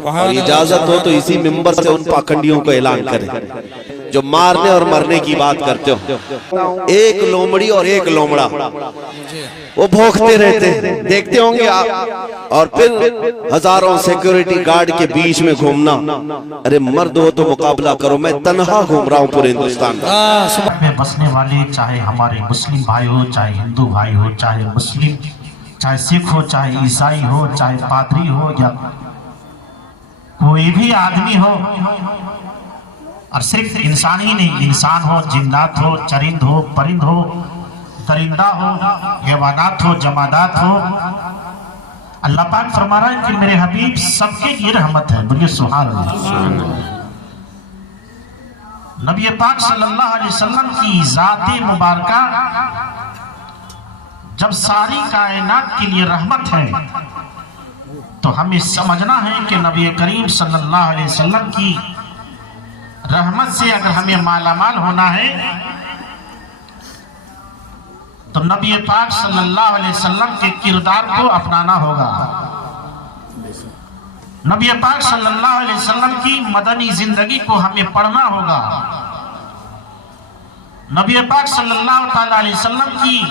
اور اجازت ہو تو اسی منبر سے ان پاکھنڈیوں کو اعلان کریں جو مارنے اور مرنے کی بات کرتے ہو. ایک لومڑی اور ایک لومڑا وہ بھوکتے رہتے ہیں، دیکھتے ہوں گے آپ، اور پھر ہزاروں سیکیورٹی گارڈ کے بیچ میں گھومنا. ارے مرد ہو تو مقابلہ کرو، میں تنہا گھوم رہا ہوں پورے ہندوستان میں بسنے والے، چاہے ہمارے مسلم بھائی ہو، چاہے ہندو بھائی ہو، چاہے مسلم، چاہے سکھ ہو، چاہے عیسائی ہو، چاہے پادری ہو، یا کوئی بھی آدمی ہو، اور صرف انسان ہی نہیں، انسان ہو، جنات ہو، چرند ہو، پرند ہو، درندہ ہو، حیوانات ہو، جمادات ہو، اللہ پاک فرما رہا ہے کہ میرے حبیب سب کے لیے رحمت ہے. بولیے سبحان اللہ. نبی پاک صلی اللہ علیہ وسلم کی ذات مبارکہ جب ساری کائنات کے لیے رحمت ہے تو ہمیں سمجھنا ہے کہ نبی کریم صلی اللہ علیہ وسلم کی رحمت سے اگر ہمیں مالا مال ہونا ہے تو نبی پاک صلی اللہ علیہ وسلم کے کردار کو اپنانا ہوگا. نبی پاک صلی اللہ علیہ وسلم کی مدنی زندگی کو ہمیں پڑھنا ہوگا. نبی پاک صلی اللہ علیہ وسلم کی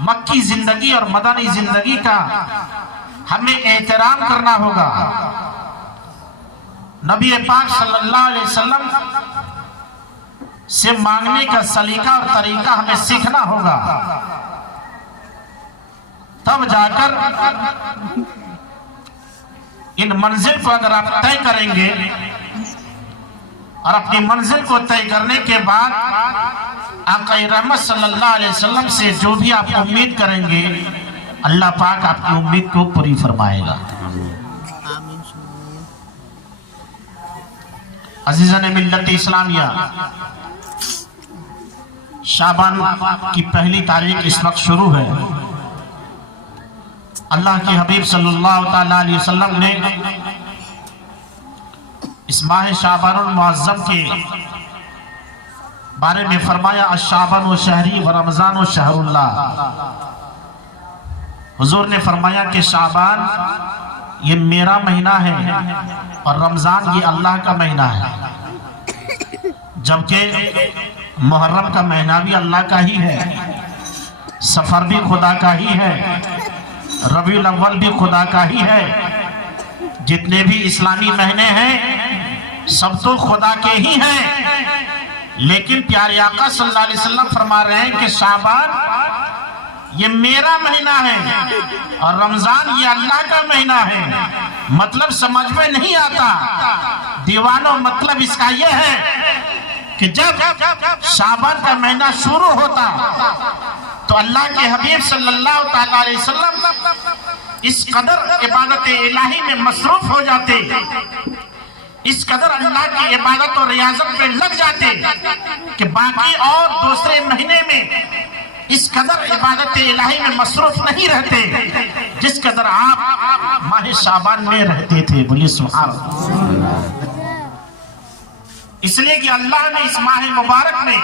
مکی زندگی اور مدنی زندگی کا ہمیں احترام کرنا ہوگا. نبی پاک صلی اللہ علیہ وسلم سے مانگنے کا سلیقہ اور طریقہ ہمیں سیکھنا ہوگا. تب جا کر ان منزل کو اگر آپ طے کریں گے اور اپنی منزل کو طے کرنے کے بعد آقا رحمت صلی اللہ علیہ وسلم سے جو بھی آپ امید کریں گے اللہ پاک آپ کی امید کو پوری فرمائے گا. عزیزان ملت اسلامیہ، شعبان کی پہلی تاریخ اس وقت شروع ہے. اللہ کے حبیب صلی اللہ علیہ وسلم نے اس ماہ شعبان المعظم کے بارے میں فرمایا الشعبان و شہری و رمضان و شہر اللہ. حضور نے فرمایا کہ شعبان یہ میرا مہینہ ہے اور رمضان یہ اللہ کا مہینہ ہے، جبکہ محرم کا مہینہ بھی اللہ کا ہی ہے، سفر بھی خدا کا ہی ہے، ربیع الاول بھی خدا کا ہی ہے. جتنے بھی اسلامی مہینے ہیں سب تو خدا کے ہی ہیں، لیکن پیارے آقا صلی اللہ علیہ وسلم فرما رہے ہیں کہ شعبان یہ میرا مہینہ ہے اور رمضان یہ اللہ کا مہینہ ہے. مطلب سمجھ میں نہیں آتا دیوانوں، مطلب اس کا یہ ہے کہ جب شعبان کا مہینہ شروع ہوتا تو اللہ کے حبیب صلی اللہ علیہ وسلم اس قدر عبادت الہی میں مصروف ہو جاتے، اس قدر اللہ کی عبادت اور ریاضت میں لگ جاتے کہ باقی اور دوسرے مہینے میں اس قدر عبادت الہی میں مصروف نہیں رہتے جس قدر آپ ماہ شعبان میں رہتے تھے. بولیے سبحان اللہ. اس لیے کہ اللہ نے اس ماہ مبارک میں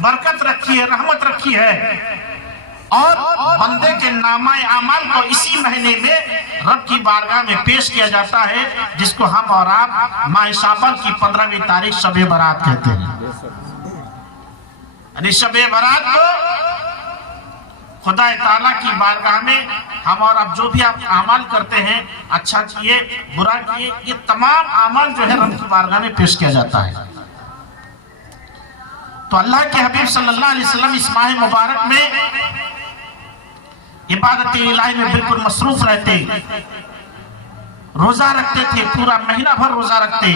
برکت رکھی ہے، رحمت رکھی ہے، اور بندے کے نامہ اعمال کو اسی مہینے میں رب کی بارگاہ میں پیش کیا جاتا ہے، جس کو ہم اور آپ ماہ شعبان کی 15ویں تاریخ شب برات کہتے ہیں. یعنی شب برات کو خدا تعالیٰ کی بارگاہ میں ہم اور آپ جو بھی آپ اعمال کرتے ہیں، اچھا کیے برا کیے، یہ تمام اعمال جو ہے رب کی بارگاہ میں پیش کیا جاتا ہے. تو اللہ کے حبیب صلی اللہ علیہ وسلم اس ماہ مبارک میں عبادت الہی میں بالکل مصروف رہتے، روزہ رکھتے تھے، پورا مہینہ بھر روزہ رکھتے.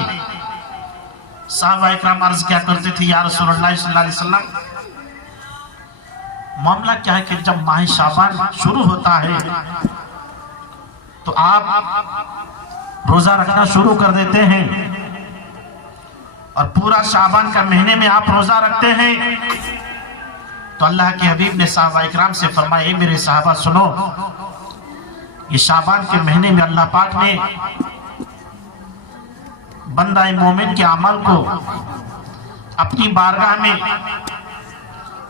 صحابہ اکرام عرض کیا کرتے تھے یا رسول اللہ صلی اللہ علیہ وسلم معاملہ کیا ہے کہ جب ماہ شعبان شروع ہوتا ہے تو آپ روزہ رکھنا شروع کر دیتے ہیں اور پورا شعبان کا مہینے میں آپ روزہ رکھتے ہیں. تو اللہ کے حبیب نے صحابہ اکرام سے فرمایا اے میرے صحابہ سنو، یہ شعبان کے مہینے میں اللہ پاک نے بندہ مومن کے عمل کو اپنی بارگاہ میں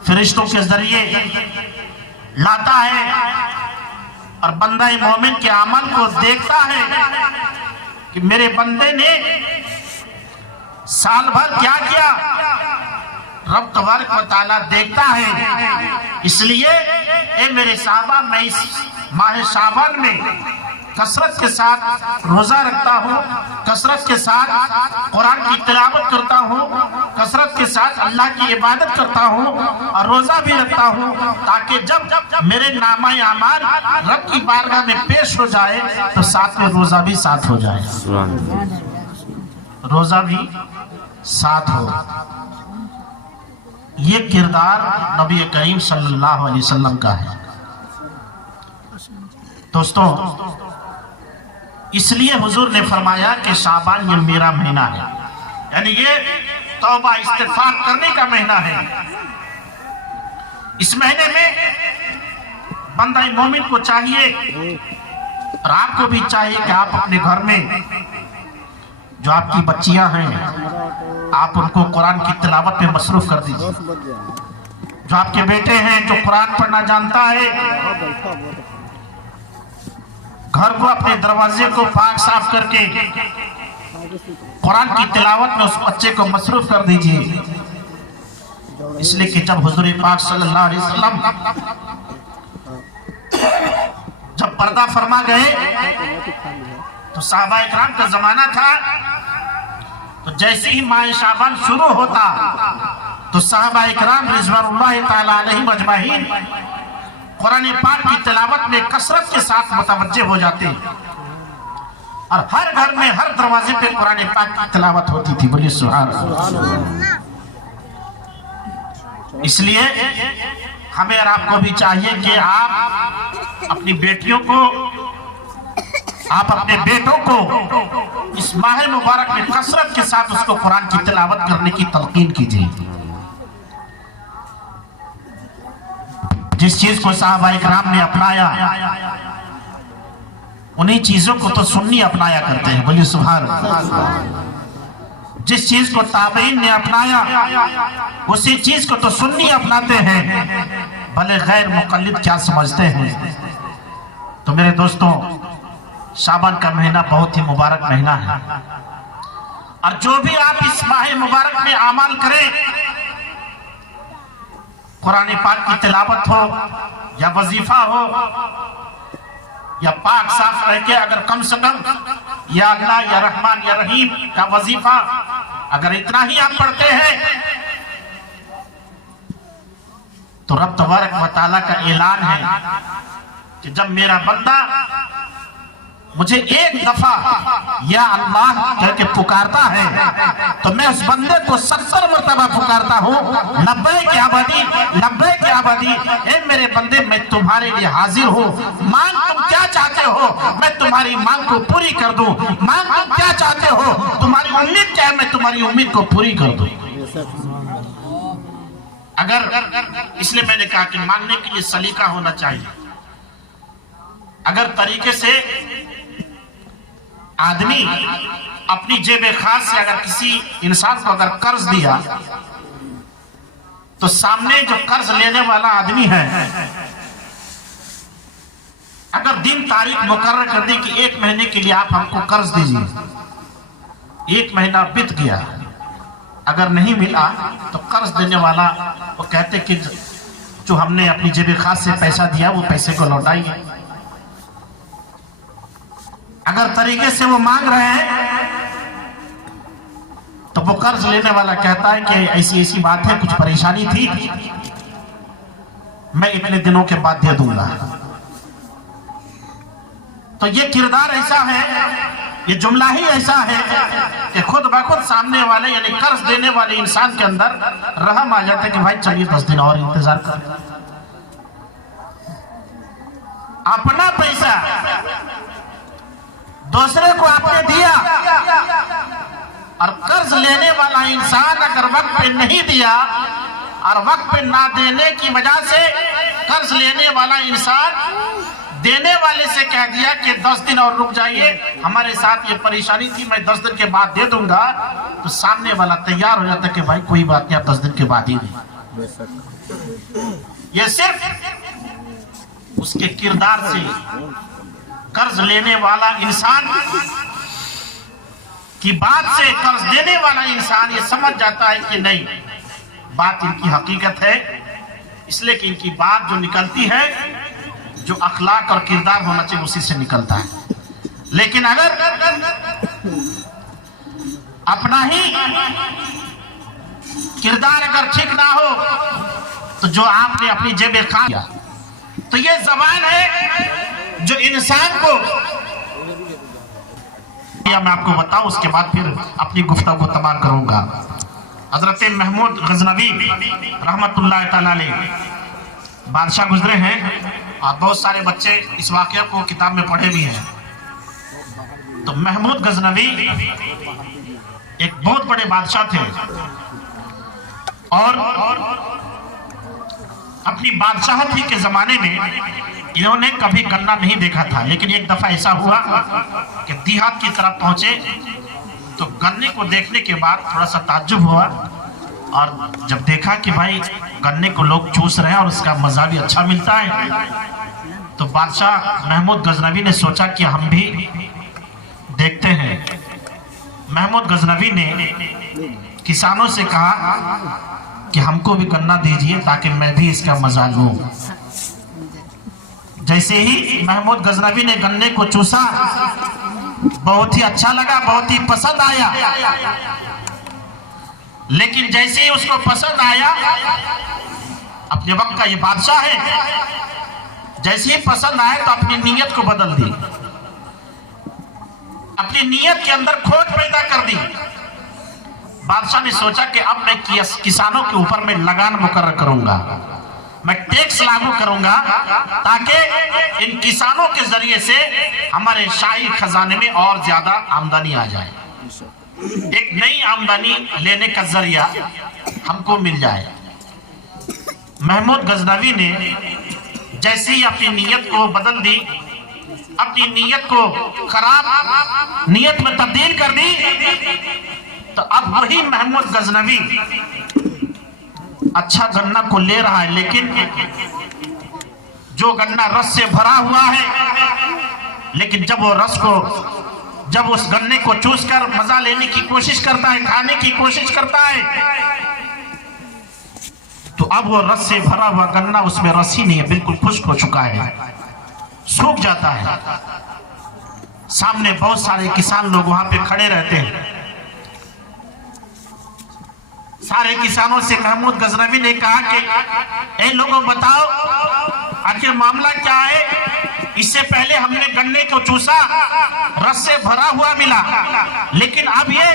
فرشتوں کے ذریعے لاتا ہے اور بندہ مومن کے عمل کو دیکھتا ہے کہ میرے بندے نے سال بھر کیا کیا، رب تبارک و تعالیٰ دیکھتا ہے۔ اس لیے اے میرے صحابہ، میں اس ماہ شعبان میں کثرت کے ساتھ روزہ رکھتا ہوں، کثرت کے ساتھ قرآن کی تلاوت کرتا ہوں، کثرت کے ساتھ اللہ کی عبادت کرتا ہوں اور روزہ بھی رکھتا ہوں، تاکہ جب میرے نامہ اعمال رب کی بارگاہ میں پیش ہو جائے تو ساتھ میں روزہ بھی ساتھ ہو جائے، روزہ بھی ساتھ ہو۔ یہ کردار نبی کریم صلی اللہ علیہ وسلم کا ہے۔ دوستوں، اس لیے حضور نے فرمایا کہ شعبان یہ میرا مہینہ ہے، یعنی یہ توبہ استغفار کرنے کا مہینہ ہے۔ اس مہینے میں بندہ مومن کو چاہیے اور آپ کو بھی چاہیے کہ آپ اپنے گھر میں جو آپ کی بچیاں ہیں آپ ان کو قرآن کی تلاوت میں مصروف کر دیجیے۔ جو آپ کے بیٹے ہیں جو قرآن پڑھنا جانتا ہے، گھر کو اپنے دروازے کو پاک صاف کر کے قرآن کی تلاوت میں اس بچے کو مصروف کر دیجیے۔ اس لیے کہ جب حضور پاک صلی اللہ علیہ وسلم جب پردہ فرما گئے تو صحابہ اکرام کا زمانہ تھا، تو جیسے ہی ماہ شعبان شروع ہوتا تو صحابہ اکرام رضوان اللہ تعالی علیہم اجمعین قرآن پاک کی تلاوت میں کثرت کے ساتھ متوجہ ہو جاتے، اور ہر گھر میں ہر دروازے پہ قرآن پاک کی تلاوت ہوتی تھی۔ بولیے سبحان اللہ۔ اس لیے ہمیں اور آپ کو بھی چاہیے کہ آپ اپنی بیٹیوں کو، آپ اپنے بیٹوں کو اس ماہ مبارک میں کثرت کے ساتھ اس کو قرآن کی تلاوت کرنے کی تلقین کیجیے۔ جس چیز کو صحابہ اکرام نے اپنایا انہی چیزوں کو تو سنی اپنایا کرتے ہیں۔ بولیے سبحان اللہ۔ جس چیز کو تابعین نے اپنایا اسی چیز کو تو سنی اپناتے ہیں، بھلے غیر مقلد کیا سمجھتے ہیں۔ تو میرے دوستوں، شعبان کا مہینہ بہت ہی مبارک مہینہ ہے، اور جو بھی آپ اس ماہ مبارک میں اعمال کریں، قرآن پاک کی تلاوت ہو یا وظیفہ ہو یا پاک صاف رہ کے اگر کم سے کم یا اللہ یا رحمان یا رحیم کا وظیفہ اگر اتنا ہی آپ پڑھتے ہیں تو رب تبارک و تعالیٰ کا اعلان ہے کہ جب میرا بندہ مجھے ایک دفعہ یا اللہ کہہ کے پکارتا ہے تو میں اس بندے کو 70 مرتبہ پکارتا ہوں، لبیک یا عبدی، لبیک یا عبدی، اے میرے بندے میں تمہارے لیے حاضر ہوں، مانگ تم کیا چاہتے ہو میں تمہاری مانگ کو پوری کر دوں، مانگ تم کیا چاہتے ہو، تمہاری امید کیا ہے میں تمہاری امید کو پوری کر دوں۔ اگر اس لیے میں نے کہا کہ مانگنے کے لیے سلیقہ ہونا چاہیے۔ اگر طریقے سے آدمی اپنی جیب خاص سے اگر کسی انسان کو اگر قرض دیا تو سامنے جو قرض لینے والا آدمی ہے اگر دن تاریخ مقرر کر دی کہ 1 مہینے کے لیے آپ ہم کو قرض دیجیے، 1 مہینہ بیت گیا، اگر نہیں ملا تو قرض دینے والا وہ کہتے کہ جو ہم نے اپنی جیب خاص سے پیسہ دیا وہ پیسے کو لوٹائیے۔ اگر طریقے سے وہ مانگ رہے ہیں تو وہ قرض لینے والا کہتا ہے کہ ایسی ایسی بات ہے، کچھ پریشانی تھی، میں اتنے دنوں کے بعد دے دوں گا۔ تو یہ کردار ایسا ہے، یہ جملہ ہی ایسا ہے کہ خود بخود سامنے والے یعنی قرض دینے والے انسان کے اندر رحم آ جاتا ہے کہ بھائی چلیے 10 دن اور انتظار کر۔ اپنا پیسہ دوسرے کو آپ نے دیا، اور قرض لینے والا انسان اگر وقت پہ نہیں دیا اور وقت پہ نہ دینے کی وجہ سے قرض لینے والا انسان دینے والے سے کہہ دیا کہ 10 دن اور رک جائیے، ہمارے ساتھ یہ پریشانی تھی، میں 10 دن کے بعد دے دوں گا، تو سامنے والا تیار ہو جاتا ہے کہ بھائی کوئی بات نہیں، آپ 10 دن کے بعد ہی دیں۔ یہ صرف اس کے کردار سے قرض لینے والا انسان कि बात से कर्ज देने वाला इंसान ये समझ जाता है कि नहीं, बात इनकी हकीकत है, इसलिए कि इनकी बात जो निकलती है जो अखलाक और किरदार होना चाहिए उसी से निकलता है। लेकिन अगर अपना ही किरदार अगर ठीक ना हो तो जो आपने अपनी जेब खा किया, तो ये जबान है जो इंसान को, या मैं आपको बताऊं उसके बाद फिर अपनी गुफ्तगू को तमाम करूंगा। हजरत महमूद गजनवी रहमतुल्लाह तआला अलैह बादशाह गुजरे हैं और बहुत सारे बच्चे इस वाक़या को किताब में पढ़े भी हैं। तो महमूद गजनवी एक बहुत बड़े बादशाह थे और अपनी बादशाहती के जमाने में इन्होंने कभी गन्ना नहीं देखा था। लेकिन एक दफा ऐसा हुआ कि देहात की तरफ पहुंचे तो गन्ने को देखने के बाद थोड़ा सा ताज्जुब हुआ और जब देखा कि भाई गन्ने को लोग चूस रहे हैं और उसका मजा भी अच्छा मिलता है, तो बादशाह महमूद गजनवी ने सोचा कि हम भी देखते हैं। महमूद गजनवी ने किसानों से कहा कि हमको भी गन्ना दीजिए ताकि मैं भी इसका मजा लूं। जैसे ही महमूद गजनवी ने गन्ने को चूसा, बहुत ही अच्छा लगा, बहुत ही पसंद आया। लेकिन जैसे ही उसको पसंद आया, अपने वक्त का ये बादशाह है, जैसे ही पसंद आया तो अपनी नीयत को बदल दी, अपनी नीयत के अंदर खोट पैदा कर दी। बादशाह ने सोचा कि अब मैं किसानों के ऊपर मैं लगान मुकर्रर करूंगा, मैं टैक्स लागू करूंगा ताकि इन किसानों के जरिए से हमारे शाही खजाने में और ज्यादा आमदनी आ जाए, एक नई आमदनी लेने का जरिया हमको मिल जाए। महमूद गजनवी ने जैसे ही अपनी नीयत को बदल दी, अपनी नीयत को खराब नीयत में तब्दील कर दी, तो अब वही महमूद गजनवी अच्छा गन्ना को ले रहा है, लेकिन जो गन्ना रस से भरा हुआ है, लेकिन जब वो रस को, जब उस गन्ने को चूस कर मजा लेने की कोशिश करता है, खाने की कोशिश करता है, तो अब वो रस से भरा हुआ गन्ना, उसमें रस ही नहीं है, बिल्कुल खुश्क हो चुका है, सूख जाता है। सामने बहुत सारे किसान लोग वहां पे खड़े रहते हैं। सारे किसानों से महमूद गजनवी ने कहा कि ए लोगों बताओ आखिर मामला क्या है, इससे पहले हमने गन्ने को चूसा, रस से भरा हुआ मिला, लेकिन अब ये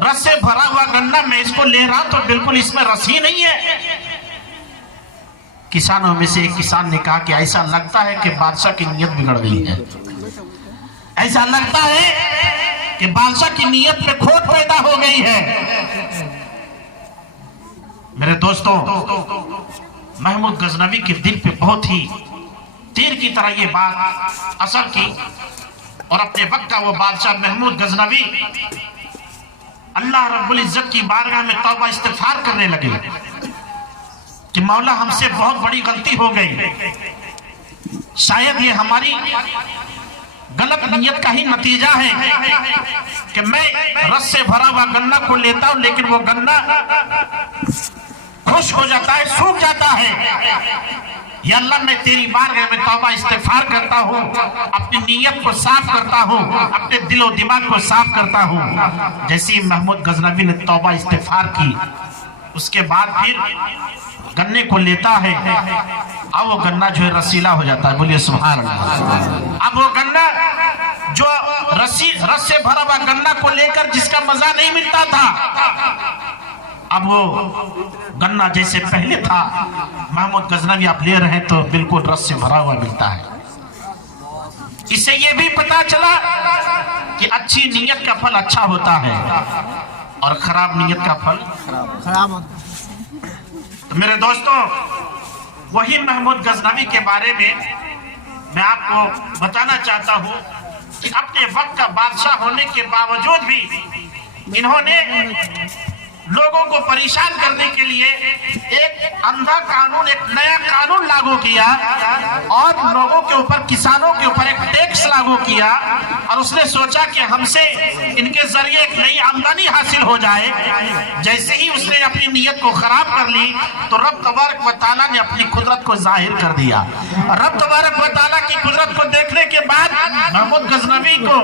रस से भरा हुआ गन्ना मैं इसको ले रहा तो बिल्कुल इसमें रस ही नहीं है। किसानों में से एक किसान ने कहा कि ऐसा लगता है कि बादशाह की नीयत बिगड़ गई है, ऐसा लगता है कि बादशाह की नीयत में खोट पैदा हो गई है। मेरे दोस्तों, महमूद गजनवी के दिल पे बहुत ही तीर की तरह ये बात असर की और अपने वक्त का वो बादशाह महमूद गजनवी अल्लाह रब्बुल इज्जत की बारगाह में तौबा इस्तिगफार करने लगे कि मौला हमसे बहुत बड़ी गलती हो गई, शायद ये हमारी गलत नीयत का ही नतीजा है कि मैं रस से भरा हुआ गन्ना को लेता हूं, लेकिन वो गन्ना खुश हो जाता है, सूख जाता है। या अल्लाह मैं तेरी बारगाह में तौबा इस्तिगफार करता हूँ, अपनी नीयत को साफ करता हूँ, अपने दिलो दिमाग को साफ करता हूँ। जैसे ही महमूद गजनवी ने तौबा इस्तिगफार की, उसके बाद फिर गन्ने को लेता है, अब वो गन्ना जो है रसीला हो जाता है। बोलिए सुभान अल्लाह। अब वो गन्ना जो रस से भरा हुआ गन्ना को लेकर जिसका मजा नहीं मिलता था, अब वो गन्ना जैसे पहले था, महमूद गजनवी आप ले रहे हैं तो बिल्कुल रस से भरा हुआ मिलता है। इससे ये भी पता चला कि अच्छी नीयत का फल अच्छा होता है और खराब नीयत का फल खराब होता है। तो मेरे दोस्तों, वही महमूद गजनवी के बारे में मैं आपको बताना चाहता हूँ कि अपने वक्त का बादशाह होने के बावजूद भी इन्होंने लोगों को परेशान करने के लिए एक अंधा कानून, एक नया कानून लागू किया और लोगों के ऊपर, किसानों के ऊपर एक टैक्स लागू किया और उसने सोचा कि हमसे इनके जरिए एक नई आमदनी हासिल हो जाए। जैसे ही उसने अपनी नीयत को खराब कर ली तो रब तबारक व तआला ने अपनी कुदरत को जाहिर कर दिया। रब तबारक व तआला की कुदरत को देखने के बाद महमूद गजनवी को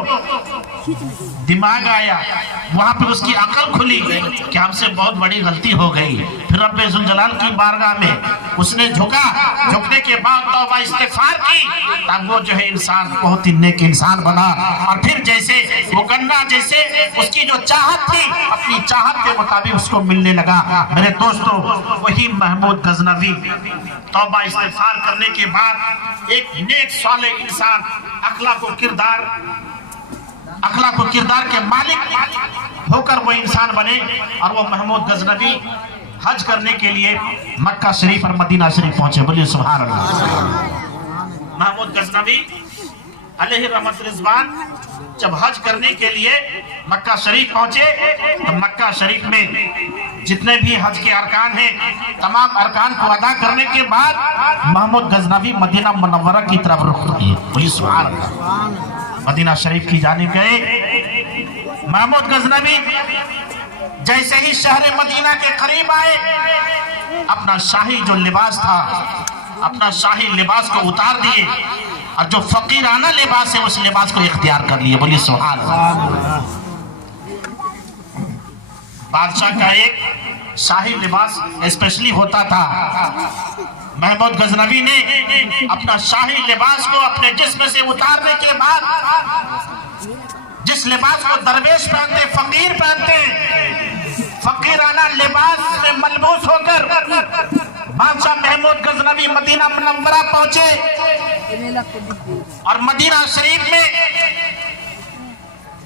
दिमाग आया, वहां पे उसकी अकल खुली कि हमसे बहुत बड़ी गलती हो गई। फिर रब्बे जुल जलाल की बारगाह में उसने झुका, झुकने के बाद तौबा इस्तिगफार की, तब वो जो है इंसान बहुत ही नेक इंसान बना। और फिर जैसे वो गन्ना, जैसे उसकी जो चाहत थी, अपनी चाहत के मुताबिक उसको मिलने लगा। मेरे दोस्तों, वही महमूद गजनवी तौबा इस्तिगफार करने के बाद एक नेक सालेह इंसान, अखलाक व किरदार के मालिक होकर वो इंसान बने। और वो महमूद गजनवी हज करने के लिए मक्का शरीफ और मदीना शरीफ पहुंचे। बोलिए सुभान अल्लाह। महमूद गजनवी अलैहि रहमत रिजवान जब हज करने के लिए मक्का शरीफ पहुंचे तो मक्का शरीफ में जितने भी हज के अरकान हैं, तमाम अरकान को अदा करने के बाद महमूद गजनवी मदीना मुनव्वरा की तरफ रुख किए। बोलिए सुभान अल्लाह। मदीना शरीफ की जानिब गए। महमूद गजनवी जैसे ही शहर मदीना के करीब आए, अपना शाही जो लिबास था, अपना शाही लिबास को उतार दिए और जो फकीराना लिबास है उस लिबास को इख्तियार कर लिए। बोलिए सुभान अल्लाह। बादशाह का एक शाही लिबास स्पेशली होता था। महमूद गजनवी ने अपना शाही लिबास को अपने जिस्म से उतारने के बाद, जिस लिबास को दरवेश पहनते, फकीर पहनते, फकीराना लिबास में मलबूस होकर बादशाह महमूद गजनवी मदीना मुनव्वरा पहुंचे। और मदीना शरीफ में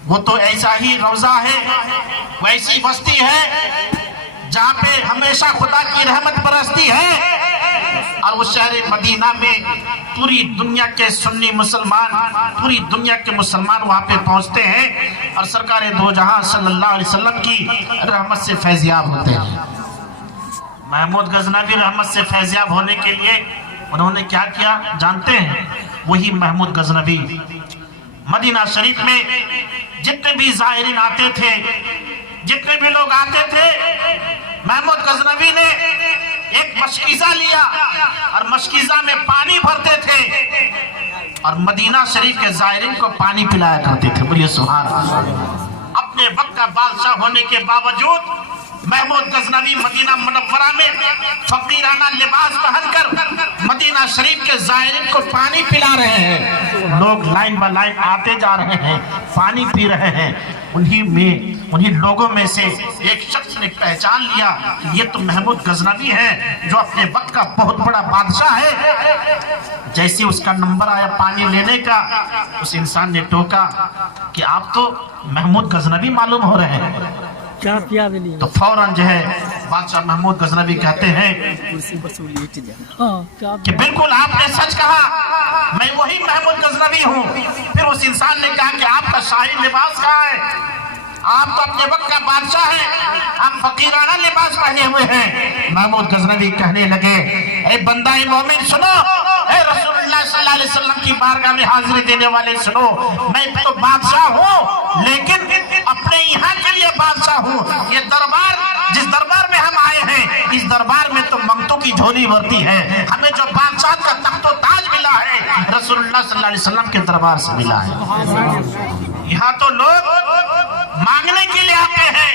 वो तो ऐसा ही रोजा है, वैसी बस्ती है जहाँ पे हमेशा खुदा की रहमत बरसती है। और उस शहर मदीना में पूरी दुनिया के सुन्नी मुसलमान, पूरी दुनिया के मुसलमान वहाँ पे पहुँचते हैं और सरकार दो जहां सल्लल्लाहु अलैहि वसल्लम की रहमत से फैज़याब होते हैं। महमूद गजनवी रहमत से फैज़याब होने के लिए उन्होंने क्या किया जानते हैं? वही महमूद गजनवी मदीना शरीफ में जितने भी ज़ाहिरीन आते थे, जितने भी लोग आते थे, महमूद गजनवी ने एक मशकीज़ा लिया और मशकीज़ा में पानी भरते थे और मदीना शरीफ के ज़ाहिरीन को पानी पिलाया करते थे। बोलिए सुभान अल्लाह। अपने वक्त का बादशाह होने के बावजूद महमूद गजनवी मदीना मुनव्वरा में फकीराना लिबास पहनकर मदीना शरीफ के ज़ाहिरीन को पानी पिला रहे हैं। लोग लाइन बाय लाइन आते जा रहे हैं, पानी पी रहे हैं। उन्हीं लोगों में से एक शख्स ने पहचान लिया कि ये तो महमूद गजनवी है जो अपने वक्त का बहुत बड़ा बादशाह है। जैसे उसका नंबर आया पानी लेने का, उस इंसान ने टोका कि आप तो महमूद गजनवी मालूम हो रहे हैं। तो फौरन जो है बादशाह महमूद गजनवी कहते हैं कि बिल्कुल आपने सच कहा, मैं वही महमूद गजनवी हूँ। फिर उस इंसान ने कहा कि आपका शाही लिबास कहाँ है? आप तो अपने वक्त का बादशाह हैं, आप फकीराना लिबास पहने हुए हैं। महमूद गजनवी कहने लगे, ए बंदा मोमिन सुनो, ए रसूलुल्लाह सल्लल्लाहु अलैहि वसल्लम की बारगाह में हाजिरी देने वाले सुनो, मैं तो बादशाह हूँ लेकिन अपने यहाँ के लिए बादशाह हूँ। ये दरबार, जिस दरबार में हम आए हैं, इस दरबार में तो ममतों की झोली भरती है। हमें जो बादशाह का तख्तो ताज मिला है रसूलुल्लाह सल्लल्लाहु अलैहि वसल्लम के दरबार से मिला है। यहाँ तो लोग मांगने के लिए आते हैं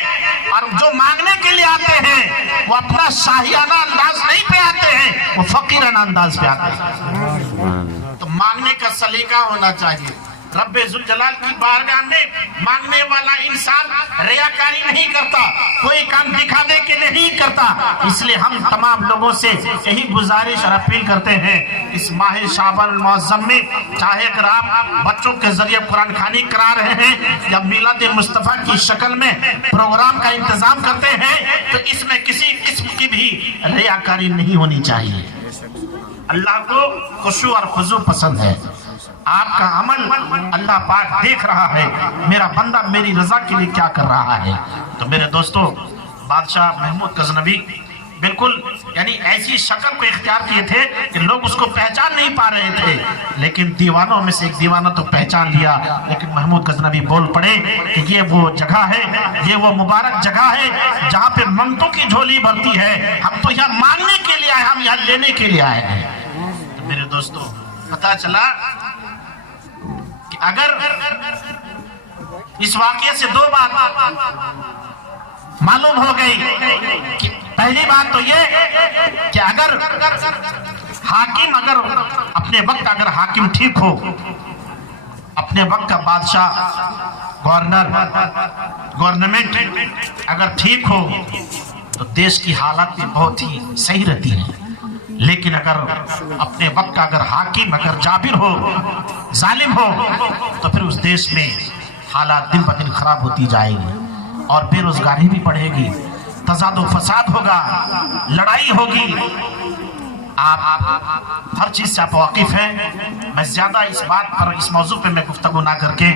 और जो मांगने के लिए आते हैं वो अपना शाहियाना अंदाज नहीं पे आते हैं, वो फकीराना अंदाज पे आते हैं। तो मांगने का सलीका होना चाहिए। रब्बे जुल जलाल की बारगाह में मांगने वाला इंसान रियाकारी नहीं करता, कोई काम दिखाने के लिए नहीं करता। इसलिए हम तमाम लोगों से यही गुजारिश और अपील करते हैं, इस माह शाबान मुअज़्ज़म में चाहे अगर आप बच्चों के जरिए कुरान खानी करा रहे हैं या मिलाद मुस्तफ़ा की शक्ल में प्रोग्राम का इंतजाम करते हैं, तो इसमें किसी किस्म की भी रियाकारी नहीं होनी चाहिए। अल्लाह को खुशू और खुजू पसंद है। आपका अमल अल्लाह पाक देख रहा है, मेरा बंदा मेरी रजा के लिए क्या कर रहा है। तो मेरे दोस्तों, बादशाह महमूद गजनवी बिल्कुल यानी ऐसी शक्ल को इख्तियार किए थे कि लोग उसको पहचान नहीं पा रहे थे, लेकिन दीवानों में से एक दीवाना तो पहचान लिया। लेकिन महमूद गजनवी बोल पड़े कि ये वो जगह है, ये वो मुबारक जगह है जहाँ पे ममतों की झोली भरती है। हम तो यहाँ मांगने के लिए आए, हम यहाँ लेने के लिए आए हैं। तो मेरे दोस्तों, पता चला कि अगर इस वाकये से दो बात मालूम हो गई कि पहली बात तो ये कि अगर हाकिम अगर अपने वक्त अगर हाकिम ठीक हो, अपने वक्त का बादशाह गवर्नमेंट अगर ठीक हो तो देश की हालत भी बहुत ही सही रहती है। लेकिन अगर अपने वक्त का अगर हाकिम अगर जाबिर हो, जालिम हो, तो फिर उस देश में हालात दिन ब दिन खराब होती जाएगी और बेरोजगारी भी बढ़ेगी, तजाद फसाद होगा, लड़ाई होगी। आप हर चीज से आप वाकिफ हैं। मैं ज्यादा इस बात पर इस मौजू पे मैं गुफ्तगू ना करके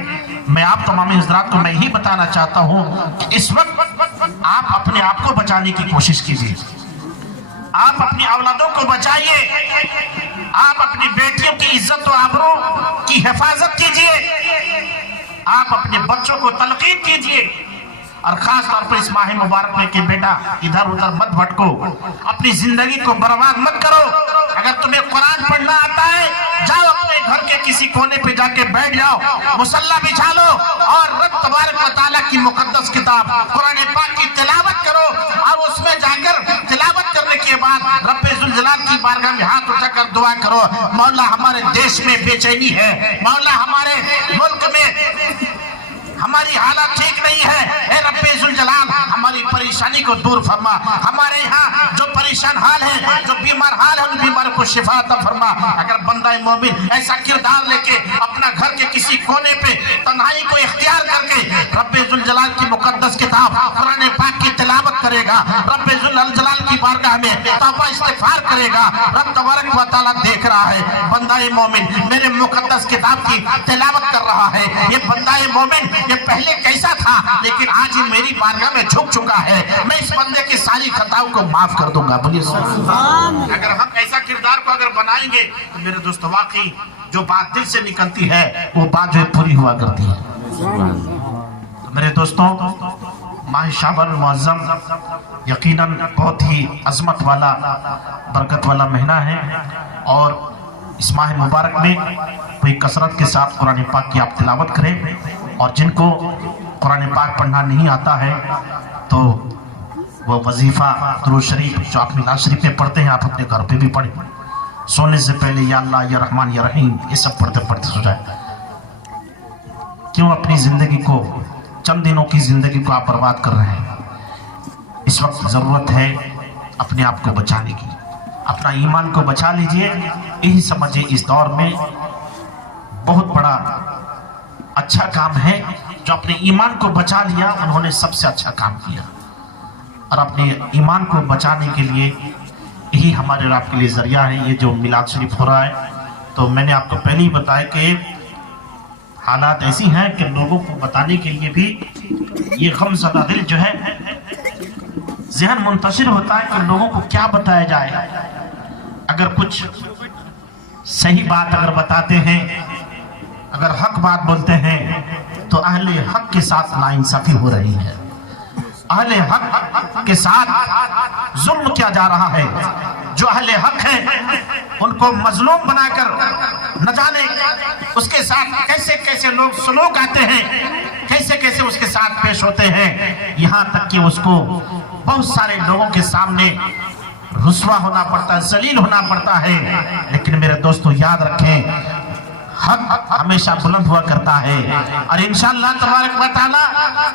मैं आप तमाम हज़रात को मैं ही बताना चाहता हूँ कि इस वक्त आप अपने आप को बचाने की कोशिश कीजिए, आप अपनी औलादों को बचाइए, आप अपनी बेटियों की इज्जत और आबरू की हिफाजत कीजिए, आप अपने बच्चों को तलकीन कीजिए और खास तौर पर इस माह मुबारक में कि बेटा इधर उधर मत भटको, अपनी जिंदगी को बर्बाद मत करो। अगर तुम्हें कुरान पढ़ना आता है, जाओ अपने घर के किसी कोने पे जाके बैठ जाओ, मुसल्ला बिछा लो और रब तबारक व तआला की मुकद्दस किताब कुरान पाक की तिलावत करो और उसमें जाकर तिलावत करने के बाद रब्बे जुल जलाल की बारगाह में हाथ उठाकर दुआ करो, मौला हमारे देश में बेचैनी है, मौला हमारे मुल्क में हमारी हालत ठीक नहीं है, ए रब्बे जुल जलाल हमारी परेशानी को दूर फरमा, हमारे यहाँ जो परेशान हाल है, जो बीमार हाल है, उन बीमारों को शिफा अता फरमा। अगर बंदा मोमिन ऐसा किरदार लेके अपना घर के किसी कोने पे तन्हाई को इख्तियार करके रब्बे जुल जलाल की मुकद्दस किताब कुरान पाक की तिलावत करेगा, रब्बे जुल जलाल की बारगाह में तौबा इस्तिगफार करेगा, रब तबारक व तआला देख रहा है बंदा मोमिन मेरे मुकद्दस किताब की तिलावत कर रहा है। ये बंदा मोमिन ये पहले कैसा था, लेकिन आज ही मेरी बारगाह में झुक चुका है, मैं इस बंदे की सारी खताओं को माफ कर दूंगा। बोलिए अगर हम ऐसा किरदार को अगर बनाएंगे तो मेरे दोस्तों वाकई जो बात दिल से निकलती है वो बात जो है पूरी हुआ करती है। तो मेरे दोस्तों, माह शाबान मुअज़्ज़म यकीनन बहुत ही अजमत वाला बरकत वाला महीना है और इस माह मुबारक में कोई कसरत के साथ कुरान पाक की आप तिलावत करें और जिनको कुरान पाक पढ़ना नहीं आता है तो वो वजीफ़ा दुरूद शरीफ जो आप मिलाद शरीफ में पढ़ते हैं आप अपने घर पे भी पढ़ें। सोने से पहले या अल्लाह या रहमान या रहीम ये सब पढ़ते पढ़ते सो जाए। क्यों अपनी ज़िंदगी को, चंद दिनों की ज़िंदगी को आप बर्बाद कर रहे हैं। इस वक्त ज़रूरत है अपने आप को बचाने की, अपना ईमान को बचा लीजिए। यही समझिए इस दौर में बहुत बड़ा अच्छा काम है, जो अपने ईमान को बचा लिया उन्होंने सबसे अच्छा काम किया। और अपने ईमान को बचाने के लिए यही हमारे और आपके लिए जरिया है ये जो मिलाद शरीफ हो रहा है। तो मैंने आपको पहले ही बताया कि हालात ऐसी हैं कि लोगों को बताने के लिए भी ये गमज़दा दिल जो है ज़हन मुंतशिर होता है कि लोगों को क्या बताया जाए। अगर कुछ सही बात अगर बताते हैं, अगर हक बात बोलते हैं तो अहले हक के साथ नाइंसाफी हो रही है, अहले हक के साथ जुल्म किया जा रहा है। जो अहले हक है उनको मजलूम बनाकर न जाने उसके साथ कैसे कैसे लोग सलूक आते हैं, कैसे कैसे उसके साथ पेश होते हैं, यहाँ तक कि उसको बहुत सारे लोगों के सामने रुस्वा होना पड़ता है, जलील होना पड़ता है। लेकिन मेरे दोस्तों याद रखें हक हमेशा बुलंद हुआ करता है और इंशाअल्लाह तबारक व तआला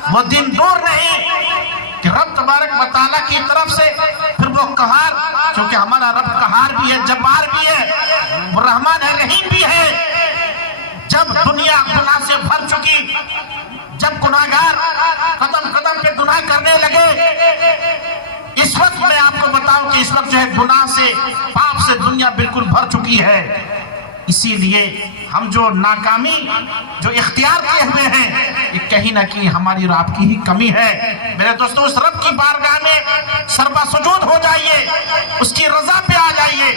वो दिन दूर नहीं कि रब तबारक व तआला की तरफ से फिर वो कहार, क्योंकि हमारा रब कहार भी है, जब्बार भी है, वो रहमान है, रहीम भी है। जब दुनिया गुनाह से भर चुकी, जब गुनाहगार कदम कदम पे गुनाह करने लगे, इस वक्त मैं आपको बताऊं कि इस वक्त जो है गुनाह से, पाप से दुनिया बिल्कुल भर चुकी है। इसीलिए हम जो नाकामी जो इख्तियार किए हुए हैं ये कहीं ना कहीं हमारी और आपकी ही कमी है। میرے دوستوں اس رب کی بارگاہ میں سربا سجود ہو جائیے, اس کی رضا پہ آ جائیے.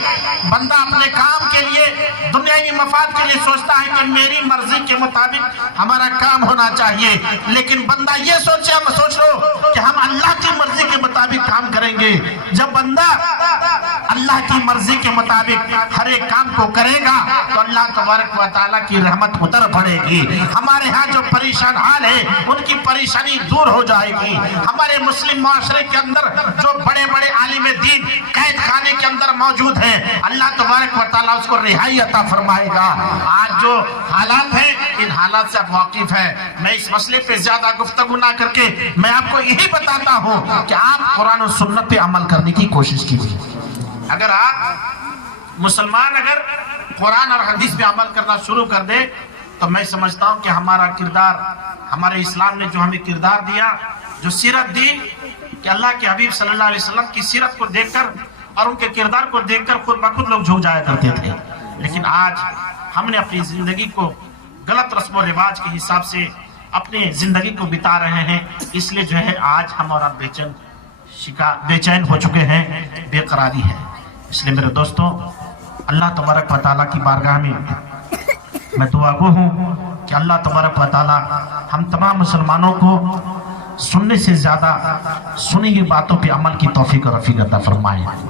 بندہ اپنے کام کے لیے, دنیاوی مفاد کے لیے سوچتا ہے کہ میری مرضی کے مطابق ہمارا کام ہونا چاہیے, لیکن بندہ یہ سوچ لو کہ ہم اللہ کی مرضی کے مطابق کام کریں گے. جب بندہ اللہ کی مرضی کے مطابق ہر ایک کام کو کرے گا تو اللہ تبارک و تعالیٰ کی رحمت اتر پڑے گی. ہمارے ہاں جو پریشان حال ہے ان کی پریشانی دور ہو جائے گی. ہمارے مسلم معاشرے کے اندر جو بڑے بڑے عالم دین قید خانے کے اندر موجود ہیں, اللہ تبارک و تعالیٰ اس کو رہائی عطا فرمائے گا. آج جو حالات ہیں ان حالات سے آپ واقف ہیں. میں اس مسئلے پہ زیادہ گفتگو نہ کر کے میں آپ کو یہی بتاتا ہوں کہ آپ قرآن و سنت پہ عمل کرنے کی کوشش کیجیے. اگر آپ مسلمان اگر قرآن اور حدیث پہ عمل کرنا شروع کر دے تو میں سمجھتا ہوں کہ ہمارا کردار, ہمارے اسلام نے جو ہمیں کردار دیا, جو سیرت دی, کہ اللہ کے حبیب صلی اللہ علیہ وسلم کی سیرت کو دیکھ کر اور ان کے کردار کو دیکھ کر خود بخود لوگ جھک جایا کرتے تھے. لیکن آج ہم نے اپنی زندگی کو غلط رسم و رواج کے حساب سے اپنی زندگی کو بتا رہے ہیں. اس لیے جو ہے آج ہم اور آپ بے چین ہو چکے ہیں, بے قراری ہے. اس لیے میرے دوستوں اللہ تبارک و تعالیٰ کی بارگاہ میں دعا گو ہوں کہ اللہ تبارک و تعالیٰ ہم تمام مسلمانوں کو سننے سے زیادہ سنی ہوئی باتوں پہ عمل کی توفیق اور رفیق عطا فرمائے.